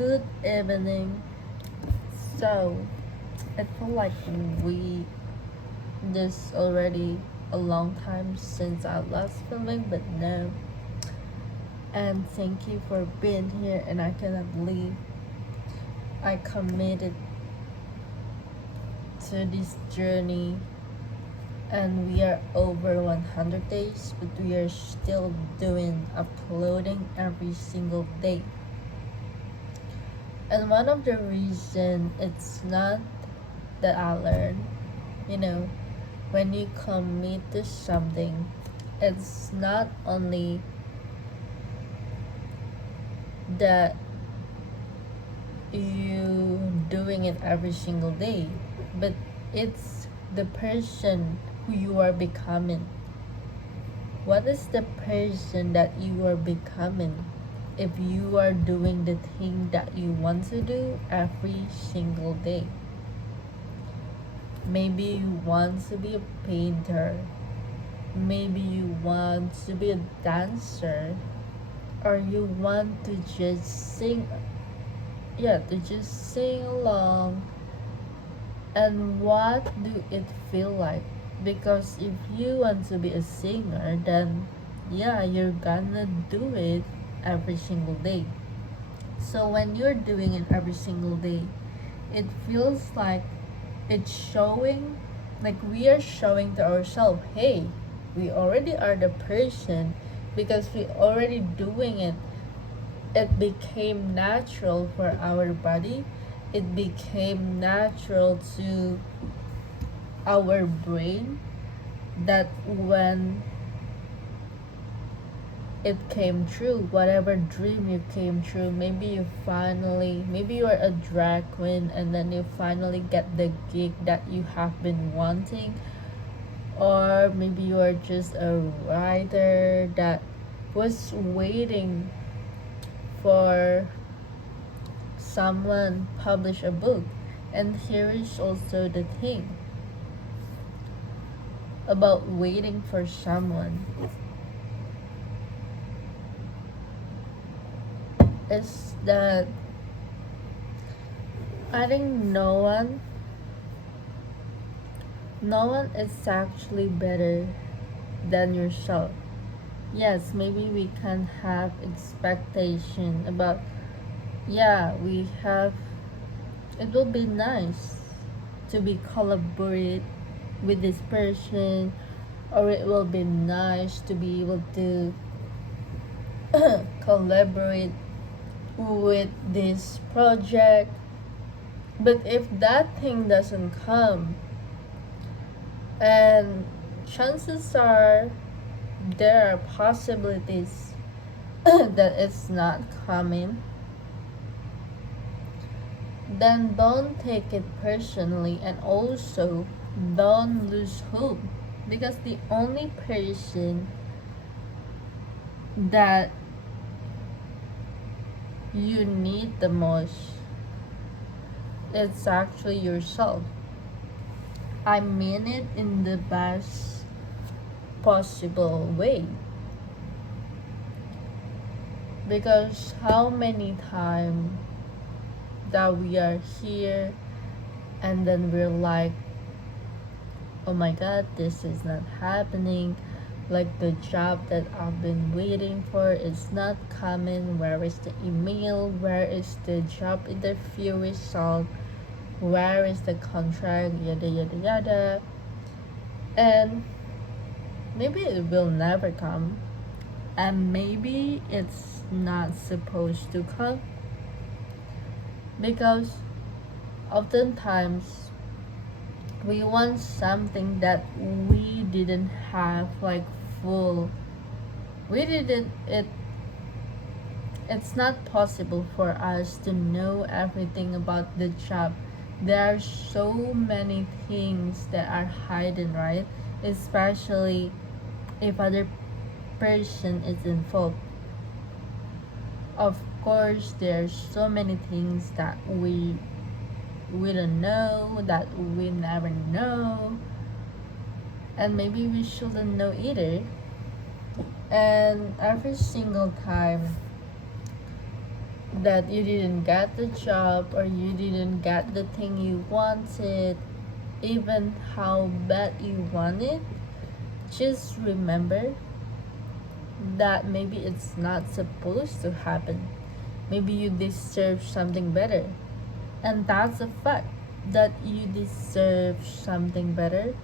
good evening. So, I feel like we this already a long time since I last filming, but no. And thank you for being here. And I cannot believe I committed to this journey, and we are over 100 days, but we are still doing uploading every single day. And one of the reason it's not that I learned, you know, when you commit to something, it's not only that you doing it every single day, but it's the person who you are becoming. What is the person that you are becoming if you are doing the thing that you want to do every single day? Maybe you want to be a painter, maybe you want to be a dancer, or you want to just sing, to just sing along. And what do it feel like? Because if you want to be a singer, then you're gonna do it every single day. So when you're doing it every single day, it feels like it's showing, like we are showing to ourselves, hey, we already are the person, because we already doing it. It became natural for our body, it became natural to our brain, that when it came true, whatever dream you came true, maybe you are a drag queen and then you finally get the gig that you have been wanting, or maybe you are just a writer that was waiting for someone publish a book. And here is also the thing about waiting for someone, is that I think no one is actually better than yourself. Yes, maybe we can have expectation about, we have, it will be nice to be collaborate with this person, or it will be nice to be able to collaborate with this project. But if that thing doesn't come, and chances are there are possibilities that it's not coming, then don't take it personally, and also don't lose hope, because the only person that you need the most, it's actually yourself. I mean it in the best possible way, because how many times that we are here and then we're like, oh my god, this is not happening, like the job that I've been waiting for is not coming, where is the email, where is the job interview result, where is the contract, yada yada yada. And maybe it will never come, and maybe it's not supposed to come, because oftentimes we want something that we didn't have, like full, we didn't it it's not possible for us to know everything about the job. There are so many things that are hidden, right? Especially if other person is involved. Of course, there's so many things that we don't know, that we never know, and maybe we shouldn't know either. And every single time that you didn't get the job or you didn't get the thing you wanted, even how bad you want it, just remember that maybe it's not supposed to happen. Maybe you deserve something better. And that's a fact that you deserve something better.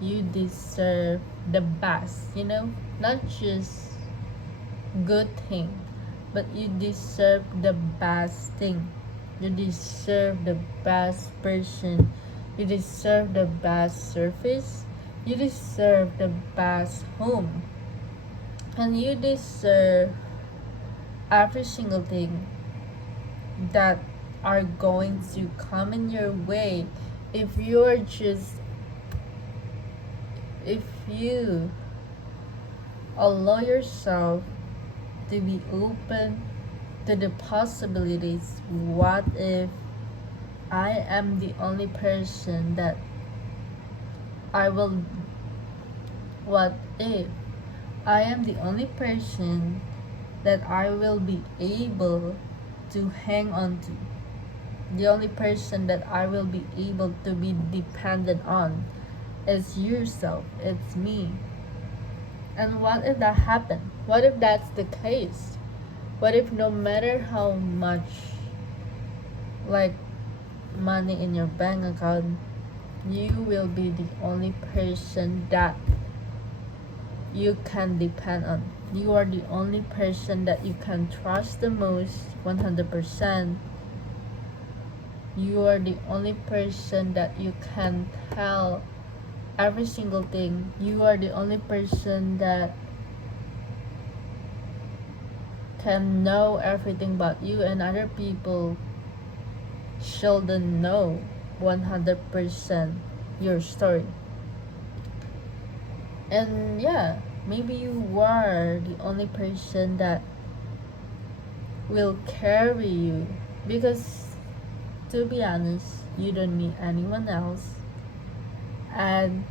You deserve the best, not just good thing, but you deserve the best thing. You deserve the best person. You deserve the best service. You deserve the best home. And you deserve every single thing that are going to come in your way if you allow yourself to be open to the possibilities. What if I am the only person that I will what if I am the only person that I will be able to hang on to, the only person that I will be able to be dependent on is yourself, it's me. And what if that happened? What if that's the case? What if no matter how much like money in your bank account, you will be the only person that you can depend on? You are the only person that you can trust the most, 100%. You are the only person that you can tell every single thing. You are the only person that can know everything about you, and other people shouldn't know 100% your story. And yeah, maybe you are the only person that will carry you, because to be honest, you don't need anyone else, and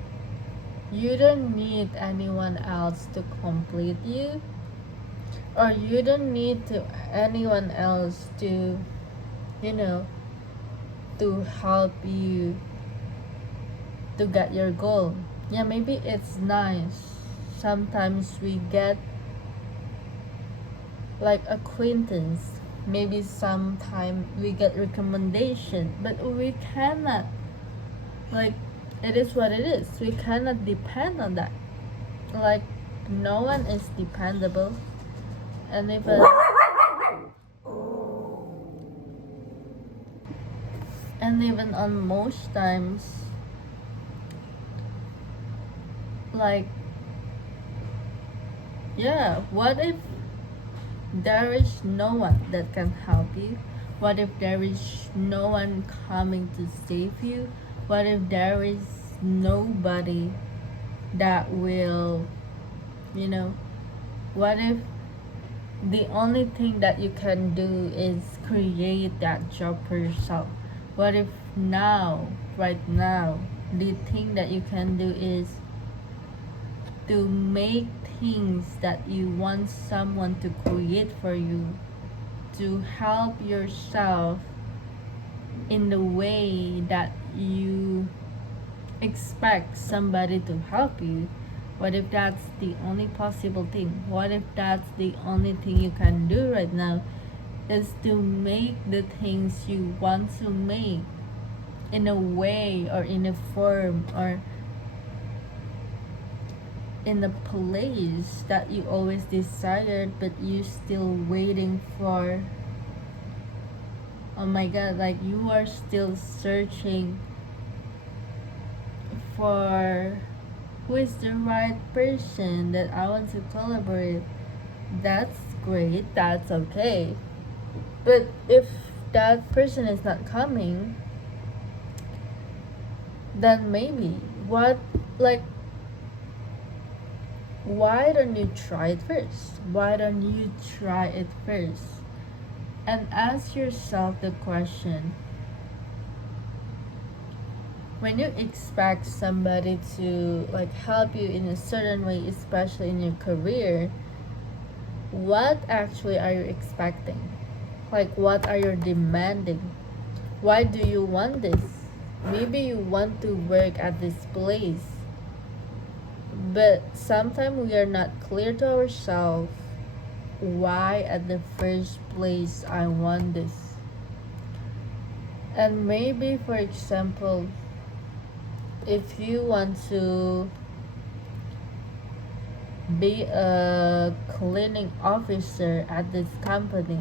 you don't need anyone else to complete you, or you don't need to anyone else to you know to help you to get your goal. Yeah, maybe it's nice sometimes we get like acquaintance, maybe sometime we get recommendation, but we cannot, like, it is what it is. We cannot depend on that. Like, no one is dependable. And even on most times, like, yeah, what if there is no one that can help you? What if there is no one coming to save you? What if there is nobody that will, you know, what if the only thing that you can do is create that job for yourself? What if now, right now, the thing that you can do is to make things that you want someone to create for you, to help yourself in the way that you expect somebody to help you? What if that's the only possible thing? What if that's the only thing you can do right now, is to make the things you want to make in a way or in a form or in a place that you always desired, but you still waiting for? Oh my god, like you are still searching for who is the right person that I want to collaborate. That's great, that's okay. But if that person is not coming, then maybe what, like, why don't you try it first? Why don't you try it first? And ask yourself the question, when you expect somebody to like help you in a certain way, especially in your career, what actually are you expecting? Like, what are you demanding? Why do you want this? Maybe you want to work at this place, but sometimes we are not clear to ourselves why at the first place I want this. And maybe, for example, if you want to be a cleaning officer at this company,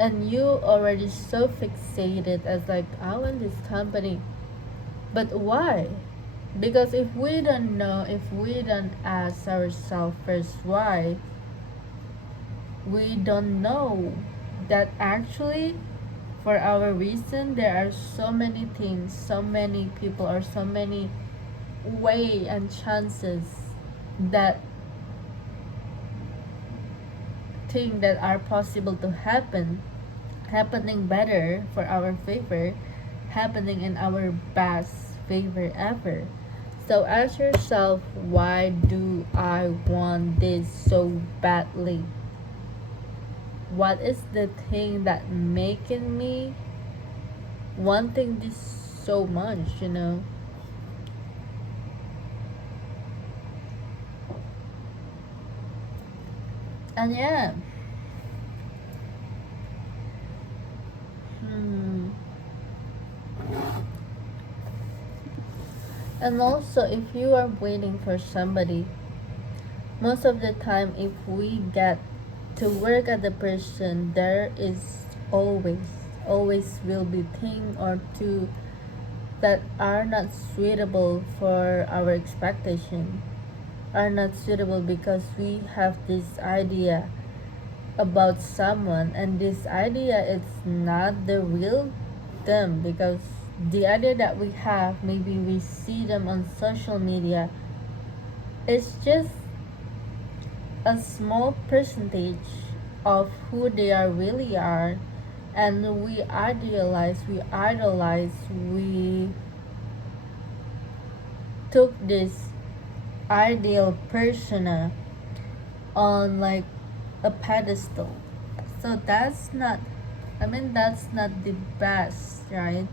and you already so fixated as like, I want this company, but why? Because if we don't know, if we don't ask ourselves first why, we don't know that actually for our reason there are so many things, so many people, or so many way and chances that thing that are possible to happen, happening better for our favor, happening in our best favor ever. So ask yourself, why do I want this so badly? What is the thing that making me wanting this so much? And yeah. Hmm. And also, if you are waiting for somebody, most of the time, if we get to work at the person, there is always will be thing or two that are not suitable for our expectation, are not suitable because we have this idea about someone, and this idea is not the real them, because the idea that we have, maybe we see them on social media, it's just a small percentage of who they are really are, and we idolize, we took this ideal persona on like a pedestal. So that's not the best, right?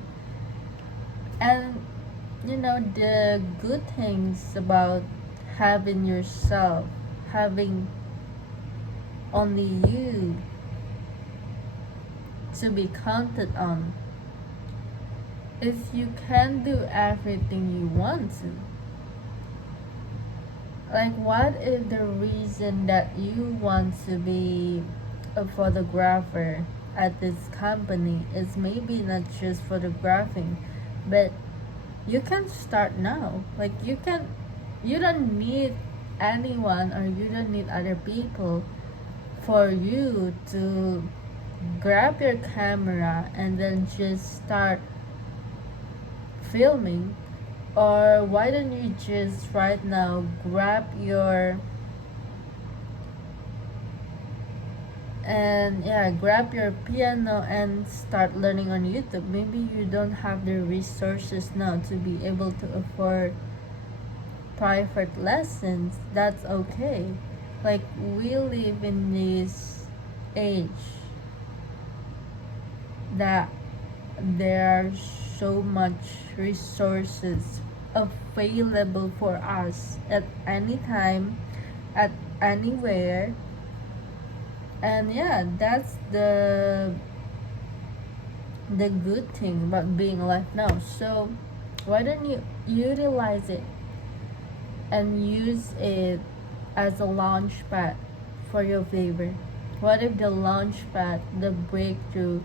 And the good things about having yourself, having only you to be counted on, is you can do everything you want to. Like, what if the reason that you want to be a photographer at this company is maybe not just photographing, but you can start now. Like, you don't need anyone, or you don't need other people for you to grab your camera and then just start filming. Or why don't you just right now grab your piano and start learning on YouTube. Maybe you don't have the resources now to be able to afford private lessons. That's okay. Like, we live in this age that there are so much resources available for us at any time, at anywhere. And yeah, that's the good thing about being alive now. So why don't you utilize it and use it as a launch pad for your favor? What if the launch pad, the breakthrough,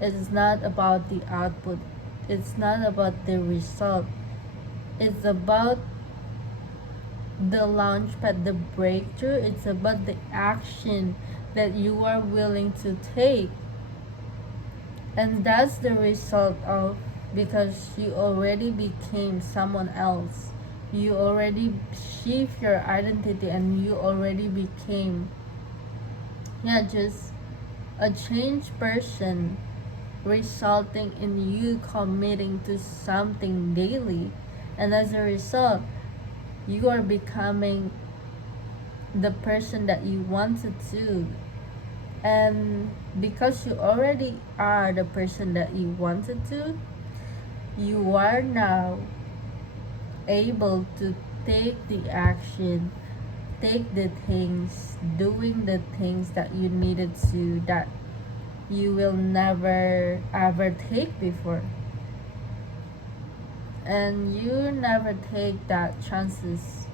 is not about the output, it's not about the result, it's about the launch pad, the breakthrough, it's about the action that you are willing to take. And that's the result of, because you already became someone else, you already shift your identity, and you already became, just a changed person, resulting in you committing to something daily. And as a result, you are becoming the person that you wanted to. And because you already are the person that you wanted to, you are now able to take the action, take the things, doing the things that you needed to, that you will never ever take before. And you never take that chances,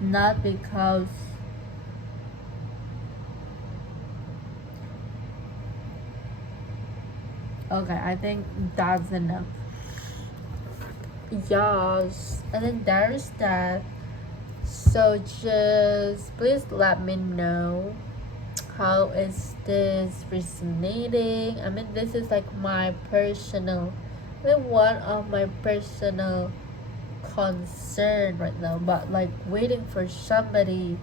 not because okay, I think that's enough. Yes, I think there's that. So just please let me know how is this resonating. I mean, this is like my personal, I mean, one of my personal concern right now, but like waiting for somebody,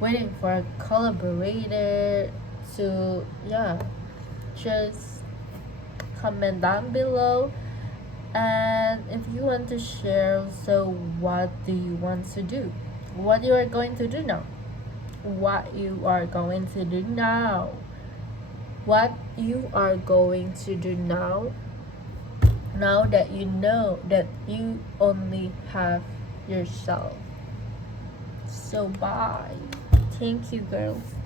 waiting for a collaborator to, yeah, just comment down below. And if you want to share, so what do you want to do, what you are going to do now, what you are going to do now, what you are going to do now, now that you know that you only have yourself. So bye. Thank you, girls.